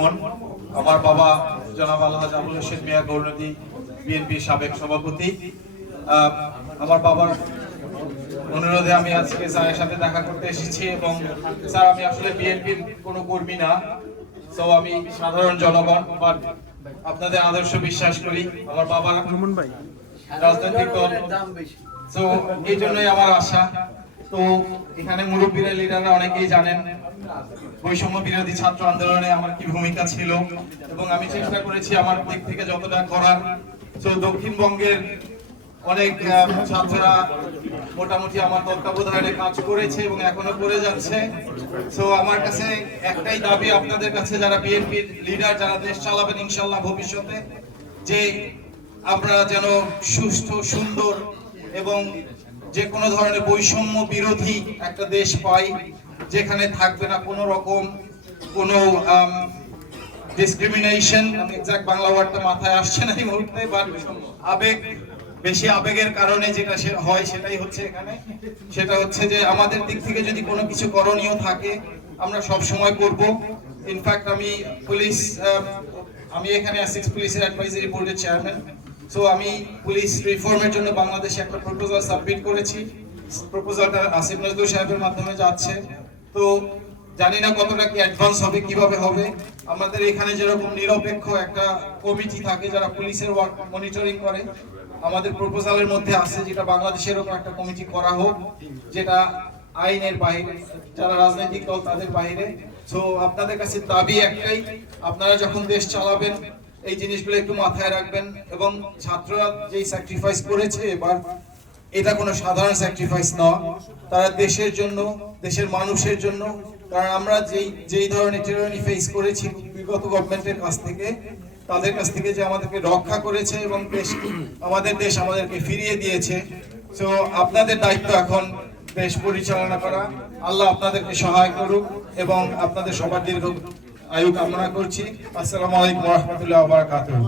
বর্মন। আমার বাবা জনাব আলহাজ আবুল হোসেন মিয়া গৌরনদী বিএনপির সাবেক সভাপতি। আমার বাবার অনুরোধে আমি আজকে স্যারের সাথে দেখা করতে এসেছি এবং স্যার আমি আসলে বিএনপির কোনো কর্মী না, তো আমি সাধারণ জনগণ, বাট আপনাদের আদর্শ বিশ্বাস করি। আমার বাবার রাজনৈতিক দল, তো এই জন্যই আমার আশা। তো এখানে মুরব্বীরা লিডাররা অনেকেই জানেন বৈষম্য বিরোধী ছাত্র আন্দোলনে আমার কি ভূমিকা ছিল এবং আমি চেষ্টা করেছি আমার দিক থেকে যতটা করার। তো দক্ষিণবঙ্গের অনেক ছাত্ররা মোটামুটি আমার তত্ত্বাবধানে কাজ করেছে এবং এখনো করে যাচ্ছে। তো আমার কাছে একটাই দাবি আপনাদের কাছে, যারা বিএনপির লিডার, যারা দেশ চালাবেন ইনশাআল্লাহ ভবিষ্যতে, যে আমরা যেন সুস্থ, সুন্দর এবং যে কোনো ধরনের বৈষম্য বিরোধী একটা দেশ পাই, যেখানে থাকবে না কোনো রকম কোনো ডিসক্রিমিনেশন। এক্সাক্ট বাংলা ওয়ার্ডটা মাথায় আসছে না এই মুহূর্তে, বাট বেশি আবেগের কারণে যেটা হয় সেটাই হচ্ছে এখানে। সেটা হচ্ছে যে আমাদের দিক থেকে যদি কোনো কিছু করণীয় থাকে আমরা সব সময় করব। ইনফ্যাক্ট আমি এখানে অ্যাসিস্ট পুলিশের অ্যাডভাইজারি বোর্ডের চেয়ারম্যান। সো আমি পুলিশ রিফর্মের জন্য বাংলাদেশে একটা প্রপোজাল সাবমিট করেছি। প্রপোজালটা আসিফ নজরুল সাহেবের মাধ্যমে যাচ্ছে। তো জানি না কতটা কি অ্যাডভান্স হবে, কিভাবে হবে। আমাদের এখানে যেরকম নিরপেক্ষ একটা কমিটি থাকে যারা পুলিশের ওয়ার্ক মনিটরিং করে, আমাদের প্রপোজালের মধ্যে আছে যেটা বাংলাদেশের এরকম একটা কমিটি করা হোক, যেটা আইনের বাইরে, যারা রাজনৈতিক দল তাদের বাইরে। সো আপনাদের কাছে দাবি একটাই, আপনারা যখন দেশ চালাবেন এই জিনিসগুলো একটু মাথায় রাখবেন। এবং ছাত্ররা যেই স্যাক্রিফাইস করেছে এবার, এটা কোনো সাধারণ স্যাক্রিফাইস না, তারা দেশের জন্য, দেশের মানুষের জন্য। কারণ আমরা যেই ধরনের টিরানি ফেস করেছি বিগত গভর্নমেন্টের কাছ থেকে, তাদের কাছ থেকে যে আমাদেরকে রক্ষা করেছে এবং আমাদের দেশ আমাদেরকে ফিরিয়ে দিয়েছে। তো আপনাদের দায়িত্ব এখন দেশ পরিচালনা করা। আল্লাহ আপনাদেরকে সহায় করুক এবং আপনাদের সবার দীর্ঘ আয়ু কামনা করছি। আসসালামু আলাইকুম ওয়া রাহমাতুল্লাহি ওয়া বারাকাতুহু।